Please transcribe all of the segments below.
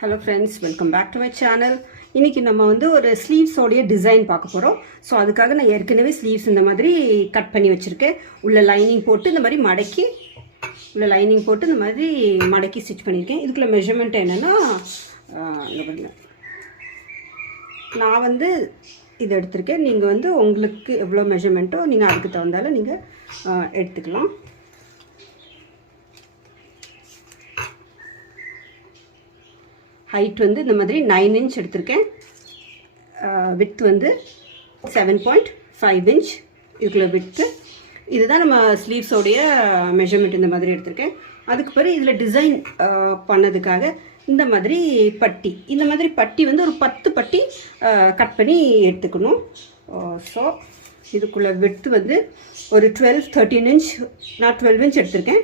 Hello friends welcome back to my channel இன்றைக்கி நம்ம வந்து ஒரு ஸ்லீவ்ஸோடைய டிசைன் பார்க்க போகிறோம் ஸோ அதுக்காக நான் ஏற்கனவே ஸ்லீவ்ஸ் இந்த மாதிரி கட் பண்ணி வச்சுருக்கேன். உள்ள லைனிங் போட்டு இந்த மாதிரி மடக்கி உள்ள லைனிங் போட்டு இந்த மாதிரி மடக்கி ஸ்டிச் பண்ணியிருக்கேன். இதுக்குள்ள மெஷர்மெண்ட் என்னென்னா நான் வந்து இது எடுத்திருக்கேன். நீங்கள் வந்து உங்களுக்கு எவ்வளோ மெஷர்மெண்ட்டோ நீங்கள் அதுக்கு தகுந்தால நீங்கள் எடுத்துக்கலாம். ஹைட் வந்து இந்த மாதிரி நைன் இன்ச் எடுத்திருக்கேன். வித் வந்து செவன் பாயிண்ட் ஃபைவ் இன்ச் இதுக்குள்ள வித்து இதுதான் நம்ம ஸ்லீவ்ஸோடைய மெஷர்மெண்ட் இந்த மாதிரி எடுத்திருக்கேன். அதுக்கு பிறகு இதில் டிசைன் பண்ணதுக்காக இந்த மாதிரி பட்டி. இந்த மாதிரி பட்டி வந்து ஒரு பத்து பட்டி கட் பண்ணி எடுத்துக்கணும். ஸோ இதுக்குள்ள விட்டு வந்து ஒரு டுவெல் தேர்ட்டீன் இன்ச் நான் டுவெல் இன்ச் எடுத்திருக்கேன்.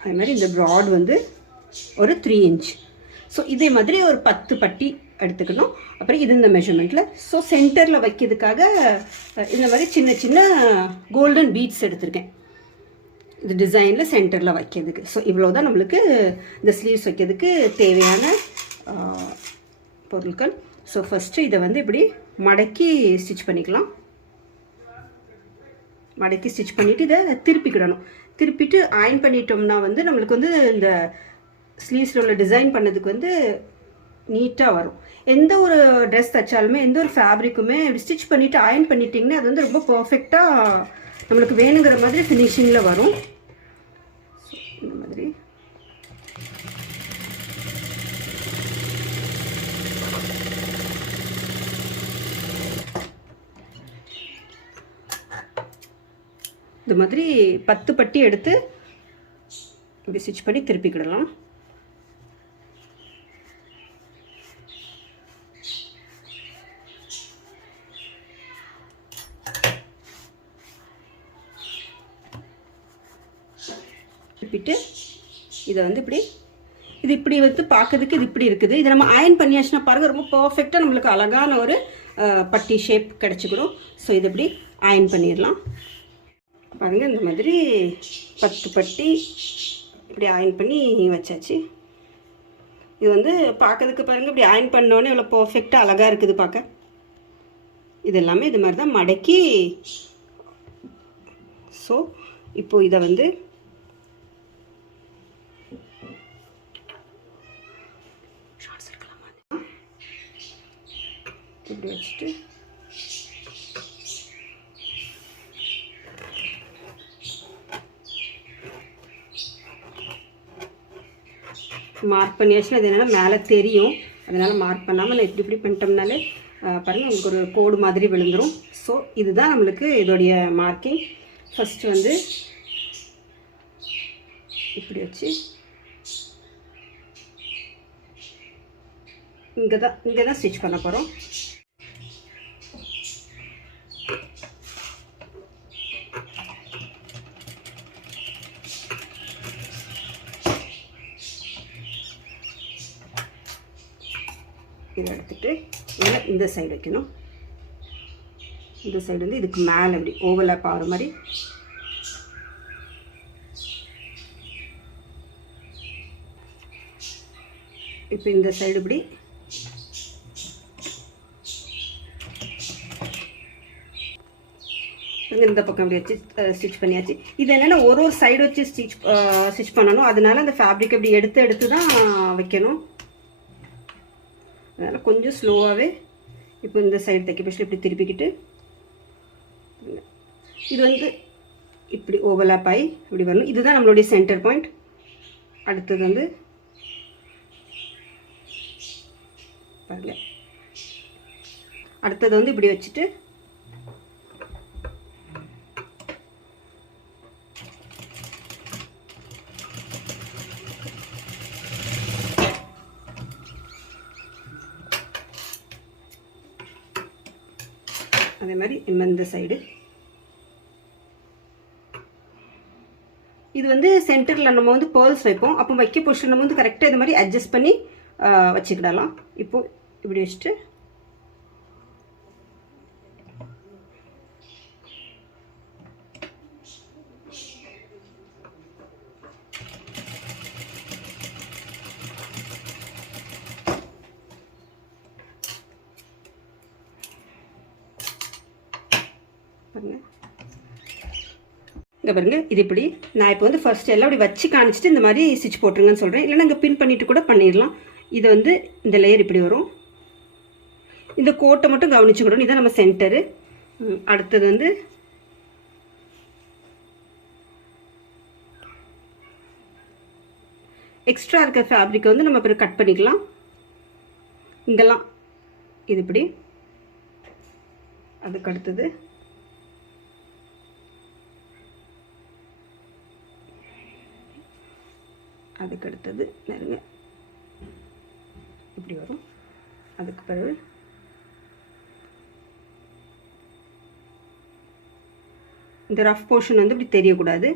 அதே மாதிரி இந்த ப்ராட் வந்து ஒரு த்ரீ இன்ச் ஸோ இதே மாதிரி ஒரு பத்து பட்டி எடுத்துக்கணும். அப்புறம் இது இந்த மெஷர்மெண்ட்டில் ஸோ சென்டரில் வைக்கிறதுக்காக இந்த மாதிரி சின்ன சின்ன கோல்டன் பீட்ஸ் எடுத்திருக்கேன். இது டிசைனில் சென்டரில் வைக்கிறதுக்கு. ஸோ இவ்வளோ தான் நம்மளுக்கு இந்த ஸ்லீவ்ஸ் வைக்கிறதுக்கு தேவையான பொருட்கள். ஸோ ஃபஸ்ட்டு இதை வந்து இப்படி மடக்கி ஸ்டிச் பண்ணிக்கலாம். மடக்கி ஸ்டிச் பண்ணிவிட்டு இதை திருப்பிக்கிடணும். திருப்பிட்டு அயன் பண்ணிட்டோம்னா வந்து நம்மளுக்கு வந்து இந்த ஸ்லீவ்ஸில் உள்ள டிசைன் பண்ணதுக்கு வந்து நீட்டாக வரும். எந்த ஒரு ட்ரெஸ் தைச்சாலுமே எந்த ஒரு ஃபேப்ரிக்குமே ஸ்டிச் பண்ணிவிட்டு அயன் பண்ணிட்டிங்கன்னா அது வந்து ரொம்ப பர்ஃபெக்டாக நம்மளுக்கு வேணுங்கிற மாதிரி ஃபினிஷிங்கில் வரும். இந்த மாதிரி. இந்த மாதிரி பத்து பட்டி எடுத்து இப்படி ஸ்டிச் பண்ணி திருப்பிக்கிடலாம். திருப்பிட்டு இதை வந்து இப்படி இது இப்படி வந்து பார்க்கறதுக்கு இது இப்படி இருக்குது. இதை நம்ம அயன் பண்ணியாச்சுன்னா பாருங்கள் ரொம்ப பர்ஃபெக்டாக நம்மளுக்கு அழகான ஒரு பட்டி ஷேப் கிடச்சிக்கிடும். ஸோ இது இப்படி அயன் பண்ணிடலாம். பாருங்கள் இந்த மாதிரி பத்து பட்டி இப்படி அயன் பண்ணி வச்சாச்சு. இது வந்து பார்க்கறதுக்கு பாருங்க இப்படி அயன் பண்ணோன்னே இவ்வளோ பர்ஃபெக்டாக அழகாக இருக்குது பார்க்க. இது எல்லாமே இது மாதிரி தான் மடக்கி ஸோ இப்போ இதை வந்து இப்படி வச்சுட்டு. மார்க் பண்ணியாச்சுன்னா அது என்னென்னா மேலே தெரியும். அதனால் மார்க் பண்ணாமல் நான் இப்படி இப்படி பண்ணிட்டோம்னாலே பாருங்கள் உங்களுக்கு ஒரு கோடு மாதிரி விழுந்துடும் ஸோ இதுதான் நம்மளுக்கு இதோடைய மார்க்கிங் ஃபஸ்ட்டு வந்து இப்படி வச்சு. இங்கே தான் இங்கே தான் ஸ்டிச் பண்ண போகிறோம் இதை எடுத்துட்டு இதில் இந்த சைடு வைக்கணும். இந்த சைடு வந்து இதுக்கு மேலே இப்படி ஓவர்லாப் ஆகிற மாதிரி. இப்போ இந்த சைடு இப்படி. இந்த பக்கம் இப்படி வச்சு ஸ்டிச் பண்ணியாச்சு. இது என்னென்னா ஒரு ஒரு சைடு வச்சு ஸ்டிச் ஸ்டிச் பண்ணணும். அதனால அந்த ஃபேப்ரிக் இப்படி எடுத்து எடுத்து தான் வைக்கணும். அதனால் கொஞ்சம் ஸ்லோவாகவே இப்போ இந்த சைடு தைக்க பட்சத்தில் இப்படி திருப்பிக்கிட்டு இது வந்து இப்படி ஓவலாப் ஆகி இப்படி வரணும். இதுதான் நம்மளுடைய சென்டர் பாயிண்ட் அடுத்தது வந்து பாருங்க. அடுத்தது வந்து இப்படி வச்சுட்டு மாதிரி இந்த இந்த சைடு இது வந்து சென்டரில் நம்ம வந்து பேர்ல்ஸ் வைப்போம். அப்போ வைக்க பொசிஷன் நம்ம வந்து கரெக்டாக இது மாதிரி அட்ஜஸ்ட் பண்ணி வச்சுக்கிடலாம். இப்போது இப்படி வச்சுட்டு பாருங்கள் இங்கே பாருங்கள் இது இப்படி. நான் இப்போ வந்து ஃபர்ஸ்ட் எல்லாம் அப்படி வச்சு காணிச்சிட்டு இந்த மாதிரி ஸ்டிச் போட்டுருங்கன்னு சொல்கிறேன் இல்லைன்னா இங்கே பின் பண்ணிட்டு கூட பண்ணிடலாம். இது வந்து இந்த லேயர் இப்படி வரும். இந்த கோட்டை மட்டும் கவனிச்சுக்கிடணும் இதான் நம்ம சென்டரு அடுத்தது வந்து எக்ஸ்ட்ரா இருக்கிற ஃபேப்ரிக்கை வந்து நம்ம அப்புறம் கட் பண்ணிக்கலாம். இங்கெல்லாம் இது இப்படி. அதுக்கு அடுத்தது அதுக்கு அடுத்தது நெருங்க இப்படி வரும். அதுக்கு பிறகு இந்த ரஃப் போர்ஷன் வந்து இப்படி தெரியக்கூடாது.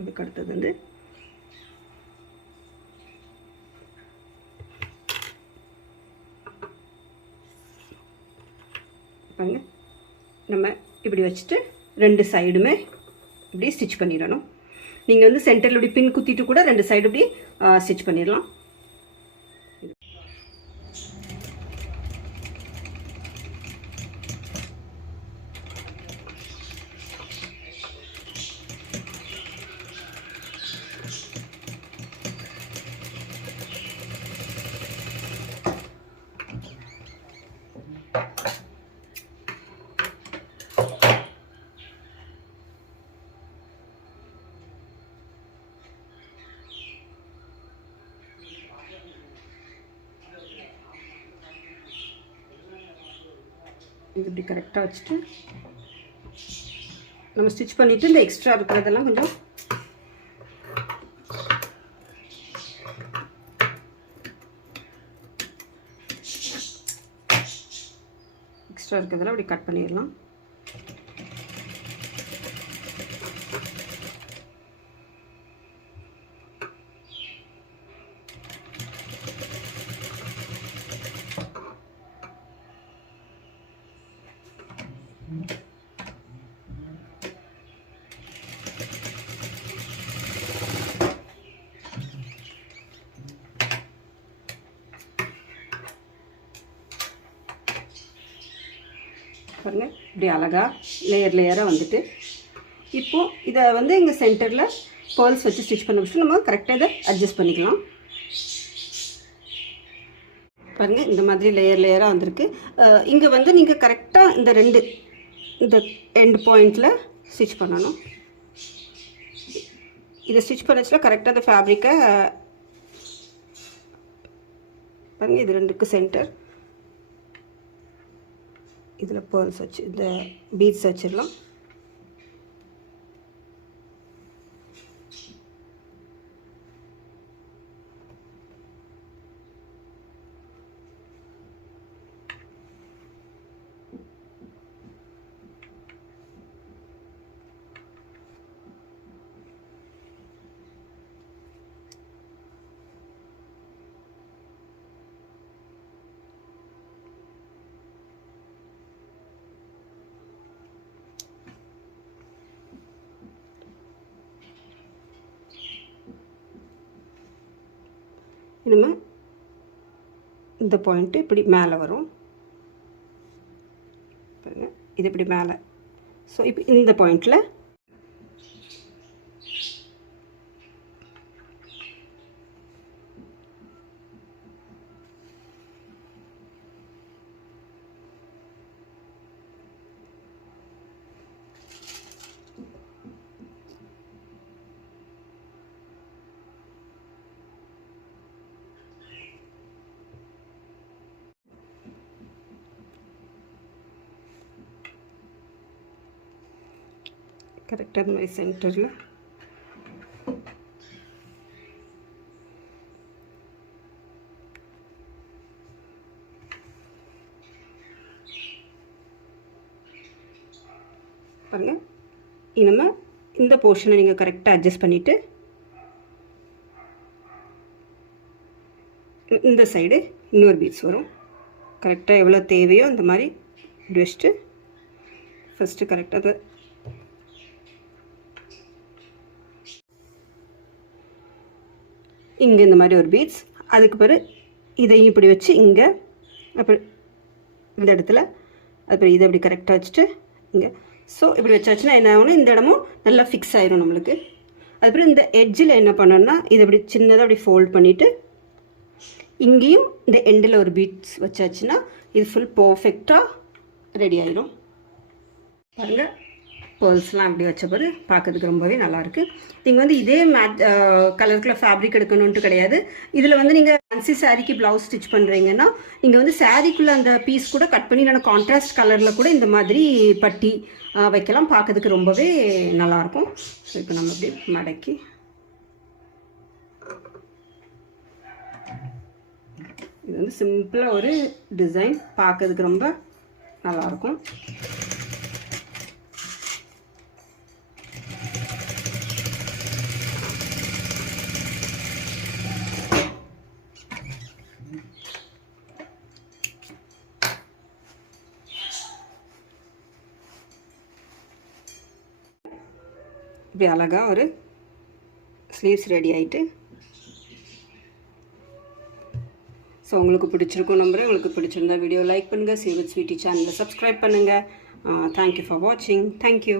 அதுக்கு அடுத்தது வந்து பாருங்க. நம்ம இப்படி வச்சுட்டு ரெண்டு சைடுமே இப்படி ஸ்டிச் பண்ணிடணும். நீங்கள் வந்து சென்டரில் இப்படி பின் குத்திட்டு கூட ரெண்டு சைடு இப்படி ஸ்டிச் பண்ணிடலாம். இது இப்படி கரெக்டாக வச்சுட்டு நம்ம ஸ்டிச் பண்ணிவிட்டு இந்த எக்ஸ்ட்ரா இருக்கிறதெல்லாம் கொஞ்சம் எக்ஸ்ட்ரா இருக்கிறதெல்லாம் அப்படி கட் பண்ணிடலாம். பாருங்கள் இப்படி அழகா லேயர் லேயராக வந்துட்டு. இப்போது இதை வந்து இங்கே சென்டரில் பேர்ல்ஸ் வச்சு ஸ்டிச் பண்ண வச்சுட்டு நம்ம கரெக்டாக இதை அட்ஜஸ்ட் பண்ணிக்கலாம். பாருங்கள் இந்த மாதிரி லேயர் லேயராக வந்திருக்கு. இங்கே வந்து நீங்கள் கரெக்டாக இந்த ரெண்டு இந்த ரெண்டு பாயிண்டில் ஸ்டிச் பண்ணணும். இதை ஸ்டிச் பண்ணச்சுல கரெக்டாக அந்த ஃபேப்ரிக்கை பாருங்கள் இது ரெண்டுக்கு சென்டர் இதில் பேர்ல்ஸ் வச்சு இந்த பீட்ஸ் வச்சிடலாம். நம்ம இந்த பாயிண்ட்டு இப்படி மேலே வரும். இது இப்படி மேலே. ஸோ இப்போ இந்த பாயிண்டில் கரெக்டாக இந்த மாதிரி சென்டரில் பாருங்கள் இனிமே இந்த போர்ஷனை நீங்கள் கரெக்டாக அட்ஜஸ்ட் பண்ணிவிட்டு இந்த சைடு இன்னொரு பீட்ஸ் வரும். கரெக்டாக எவ்வளோ தேவையோ அந்த மாதிரி இப்படி வச்சுட்டு ஃபஸ்ட்டு கரெக்டாக இங்கே இந்த மாதிரி ஒரு பீட்ஸ் அதுக்கு பிறகு இதையும் இப்படி வச்சு இங்கே அப்புறம் இந்த இடத்துல அப்புறம் இதை அப்படி கரெக்டாக வச்சுட்டு இங்கே. ஸோ இப்படி வச்சாச்சுன்னா என்ன ஆகணும் இந்த இடமும் நல்லா ஃபிக்ஸ் ஆயிரும் நம்மளுக்கு. அதுக்கப்புறம் இந்த எட்ஜில் என்ன பண்ணோம்னா இதை அப்படி சின்னதாக அப்படி ஃபோல்ட் பண்ணிவிட்டு இங்கேயும் இந்த எண்டில் ஒரு பீட்ஸ் வச்சாச்சுன்னா இது ஃபுல் பர்ஃபெக்டாக ரெடி ஆயிரும். பாருங்கள் பேர்ல்ஸ்லாம் அப்படி வச்ச பிறகு பார்க்கறதுக்கு ரொம்பவே நல்லாயிருக்கு. நீங்கள் வந்து இதே மேட் கலருக்குள்ள ஃபேப்ரிக் எடுக்கணுன்ட்டு கிடையாது. இதில் வந்து நீங்கள் ஃபேன்சி சாரீக்கு ப்ளவுஸ் ஸ்டிச் பண்ணுறீங்கன்னா நீங்கள் வந்து சாரீக்குள்ளே அந்த பீஸ் கூட கட் பண்ணி நான் கான்ட்ராஸ்ட் கலரில் கூட இந்த மாதிரி பட்டி வைக்கலாம். பார்க்கறதுக்கு ரொம்பவே நல்லாயிருக்கும். ஸோ இப்போ நம்ம அப்படியே மடக்கி. இது வந்து சிம்பிளாக ஒரு டிசைன் பார்க்கறதுக்கு ரொம்ப நல்லாயிருக்கும். இப்படி அழகாக ஒரு ஸ்லீவ்ஸ் ரெடி ஆகிட்டு ஸோ உங்களுக்கு பிடிச்சிருக்கும் நம்புறேன். உங்களுக்கு பிடிச்சிருந்தா வீடியோ லைக் பண்ணுங்கள் சேவத் ஸ்வீட்டி சேனலை சப்ஸ்கிரைப் பண்ணுங்கள் தேங்க்யூ ஃபார் வாட்சிங் தேங்க்யூ